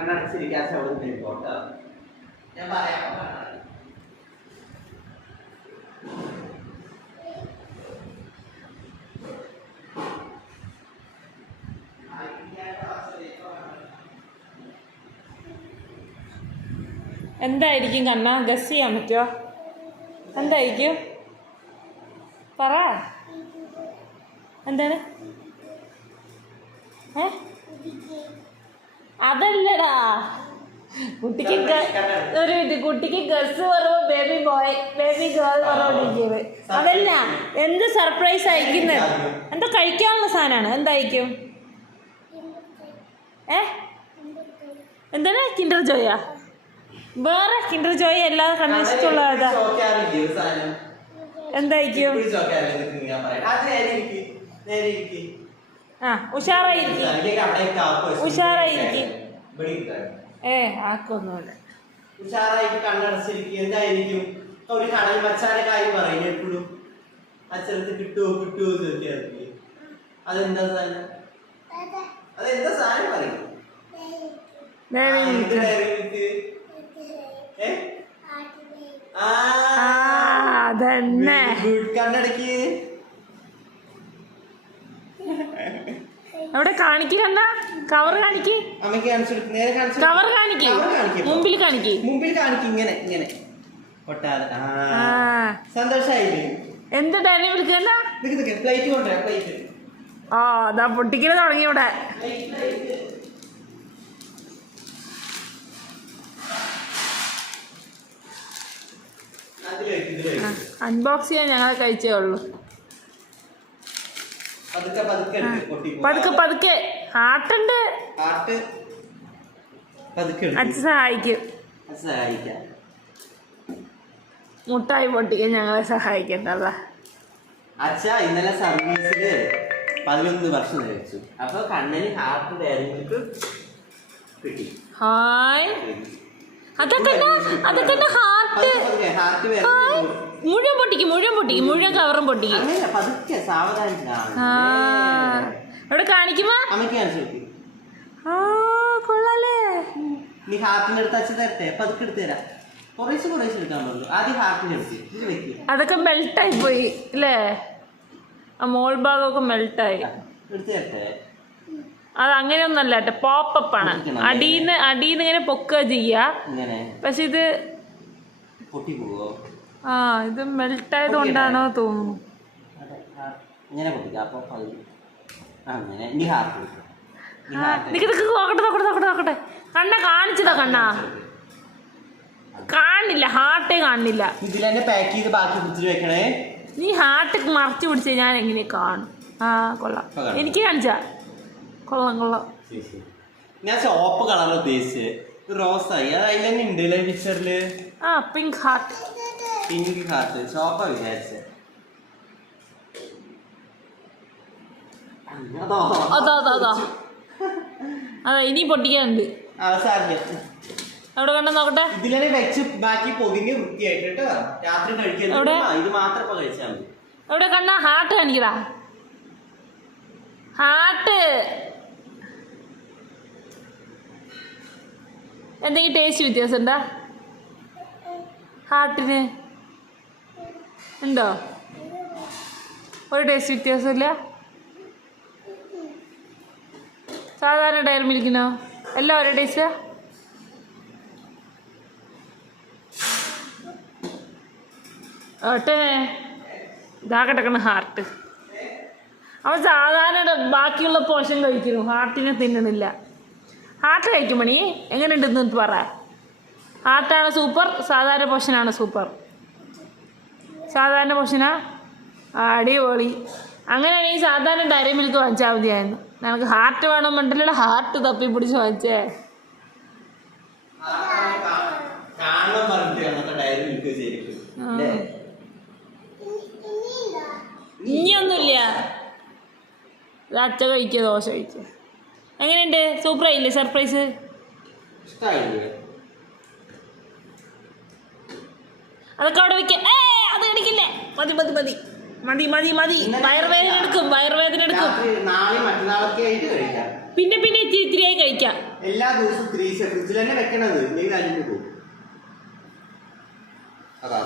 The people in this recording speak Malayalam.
കണ്ണടച്ചിരിക്കാൻ അവിടെ പോട്ടോ ഞാൻ പറയാം. എന്തായിരിക്കും കണ്ണ? ഗസ് ചെയ്യാൻ പറ്റുമോ എന്തായിരിക്കും? പറ. എന്താണ്? ഏ? അതല്ലടാ. കുട്ടിക്ക് ഒരു കുട്ടിക്ക് ഗസ് പറയുമ്പോ ബേബി ബോയ് ബേബി ഗേൾ പറഞ്ഞോണ്ടിരിക്കുന്നത് അതല്ല എന്ത് സർപ്രൈസ് അയക്കുന്നത് എന്താ കഴിക്കാനുള്ള സാധനമാണ് എന്തായിരിക്കും? ഏ? എന്താണ് കിൻഡർ ജോയാ? വേറെ കിൻഡർ ജോയ് അല്ലാതെ കണ്ണുള്ള ഏതാ എന്തായിരിക്കും? ആ ഉഷാറായിരിക്കും. ഉഷാറായിരിക്കും. ഏ ആക്കൊന്നുമില്ല. ഉഷാറായിട്ട് കണ്ണടച്ചിരിക്കും എന്തായിരിക്കും? ഒരു കടൽ മച്ചാനെ കാര്യം പറയും എപ്പോഴും? അച്ഛനത്ത് കിട്ടുമോ കിട്ടുമോ ചോദിക്കാറില്ലേ അതെന്താ സാധനം? അതെന്താ സാധനം പറയും? ആ, എന്ത് dairy milk? ഏ? ആ, ആ അതന്നെ. very good. കണ്ണടക്ക്. എവിടെ കാണിക്കണ്ട കവർ കാണിക്ക്. അമ്മയ്ക്ക് കാണിച്ചു. നേരെ കാണിച്ചു കവർ കാണിക്ക്. മുമ്പിൽ കാണിക്ക്. മുമ്പിൽ കാണിക്ക് ഇങ്ങനെ ഇങ്ങനെ. പൊട്ടാതെ സന്തോഷായില്ലേ? എന്ത് ഡയറി വിളിക്കണ്ട പ്ലേറ്റ് കൊണ്ടുവരാം പ്ലേറ്റ് ആ അതാ പൊട്ടിക്കൽ തുടങ്ങി ഇവിടെ. അൺബോക്സ് ചെയ്യാൻ ഞങ്ങളെ കഴിച്ചേ ഉള്ളൂ. പതുക്കെ പതുക്കെ ഹാർട്ടുണ്ട്. അച്ഛൻ സഹായിക്കും. മുട്ടായി പൊട്ടിക്കാൻ ഞങ്ങളെ സഹായിക്കണ്ടല്ല അച്ഛ ഇന്നലെ സർവീസിൽ പതിനൊന്ന് വർഷം കഴിച്ചു അപ്പൊ കണ്ണന് ഹാർട്ട് ഡയറിക്ക് കിട്ടി. ഹായ്. അതൊക്കെ അതൊക്കെ ഹാർട്ട് മുഴുവൻ പൊട്ടിക്കും മുഴുവൻ പൊട്ടിക്കും മുഴുവൻ കവറും പൊട്ടിക്കും. പതുക്കെ സാവധാനം ആ. ഇവിടെ കാണിക്കുമോ അമ്മയ്ക്ക് കാണിച്ചു ആ കൊള്ളാലേ. നീ ഹാർട്ടിന്റെ അടുത്ത് അച്ഛൻ തരട്ടെ? പതുക്കെ എടുത്ത് തരാം. കുറേശ്ശെ കുറേശ്ശെ എടുക്കാൻ പറഞ്ഞു ആദ്യം ഹാർട്ടിന്റെ അടുത്ത് അതൊക്കെ മെൽട്ടായി പോയി അല്ലേ ആ മോൾ ഭാഗമൊക്കെ മെൽട്ടായി എടുത്തു തരട്ടെ? അത് അങ്ങനെയൊന്നല്ല കേട്ടോ. പോപ്പപ്പ് ആണ്. അടിയിന്ന് അടിയിന്ന് ഇങ്ങനെ പൊക്കുക ചെയ്യുക പക്ഷെ ഇത് ആ ഇത് മെൽട്ട് കൊണ്ടാണോ തോന്നുന്നു. നോക്കട്ടെ നോക്കട്ടെ നോക്കട്ടെ നോക്കട്ടെ. കണ്ണ കാണിച്ചതാ കണ്ണ. കാണില്ല ഹാർട്ടേ കാണില്ല. ഇതിൽ പാക്ക് ചെയ്ത് ബാക്കി ഫ്രിഡ്ജിൽ വെക്കണേ? നീ ഹാർട്ട് മറച്ചു പിടിച്ച ഞാൻ എങ്ങനെ കാണും? ആ കൊള്ളാം. എനിക്ക് കാണിച്ചാ. കൊള്ളാം കൊള്ളാം. ഞാൻ ചോപ്പ് കളർ ഉദ്ദേശിച്ചത് റോസായി. അത് അതിൽ തന്നെ ഉണ്ട് അല്ലേ പിക്ചറിൽ ആ പിങ്ക് ഹാർട്ട് പിങ്ക് ഹാർട്ട് ചോപ്പ വിചാരിച്ചത് അതോ? അതാ അതാ അതാ. ഇനി പൊട്ടിക്കാനുണ്ട്. എവിടെ കണ്ട നോക്കട്ടെ. ഇതിലെ വെച്ച് ബാക്കി പൊതിഞ്ഞ് വൃത്തിയായിട്ട് കേട്ടോ രാത്രി കഴിക്കാൻ ഇത് മാത്രം ഇപ്പൊ കഴിച്ചാൽ മതി. എവിടെ കണ്ണ? ഹാർട്ട് കാണിക്കടാ. ഹാർട്ട് എന്തെങ്കിലും ടേസ്റ്റ് വ്യത്യാസം ഉണ്ടോ ഹാർട്ടിന് ഉണ്ടോ? ഒരു ടേസ്റ്റ് വ്യത്യാസമില്ല? സാധാരണ ഡയർ മിൽക്കിനോ എല്ലാം ഒരേ ടേസ്റ്റാ ഓട്ടെ ഇതാ കിടക്കണ ഹാർട്ട് അവൻ സാധാരണ ബാക്കിയുള്ള പോഷൻ കഴിക്കുന്നു. ഹാർട്ടിനെ തിന്നണില്ല. ഹാർട്ട് കഴിക്കും മണി എങ്ങനെയുണ്ടെന്ന് പറ. ഹാർട്ടാണ് സൂപ്പർ സാധാരണ പോഷനാണ് സൂപ്പർ. സാധാരണ പോഷനാ? അടിപൊളി. അങ്ങനെയാണെങ്കിൽ സാധാരണ ഡയറി മിൽക്ക് വാങ്ങിച്ചാൽ മതിയായിരുന്നു. നമുക്ക് ഹാർട്ട് വേണമെന്നുണ്ടല്ലോ ഹാർട്ട് തപ്പി പിടിച്ച് വാങ്ങിച്ചേ? ഇനിയൊന്നുമില്ല. അച്ഛ കഴിക്കുക ദോശ കഴിക്കുക. എങ്ങനെയുണ്ട്? സൂപ്പറായില്ലേ സർപ്രൈസ് അതൊക്കെ അവിടെ വെക്ക. ഏ അത് കടിക്കില്ലേ മതി മതി മതി. മതി മതി മതി. വയറുവേദന എടുക്കും വയറുവേദന എടുക്കും. പിന്നെ പിന്നെ ഇത്തിരി ഇത്തിരിയായി കഴിക്കാം. എല്ലാ ദിവസവും ത്രീ ഫ്രിഡ്ജിൽ തന്നെ വെക്കണത്. അതാ.